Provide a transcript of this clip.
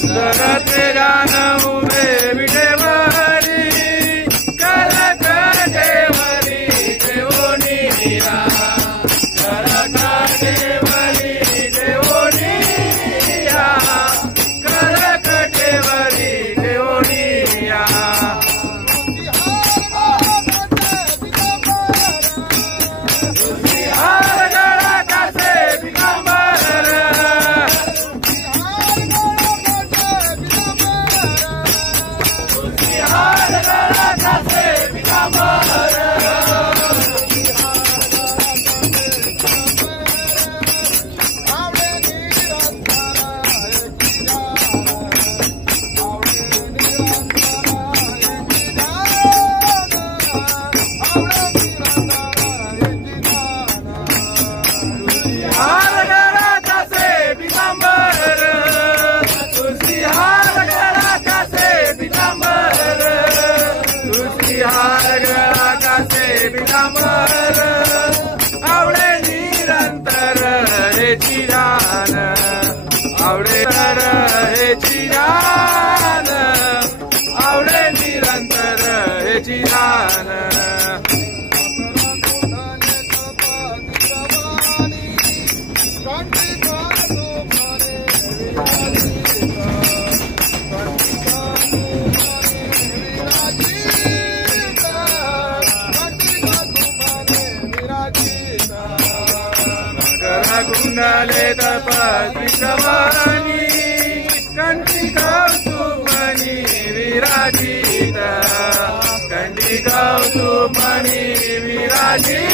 सुंदरते गान उभे विटेवरी करक देवरी देवोनी मीरा करक देवरी देवोनी मीरा करक देवरी देवोनी मीरा आवडे निरंतर हे चिरान आवडे हे चिरान आवडे निरंतर हे चिरान कुंडले तपस्विकवाणी कंठी कौतुमणि विराजित कंठी कौतुमणि विराजित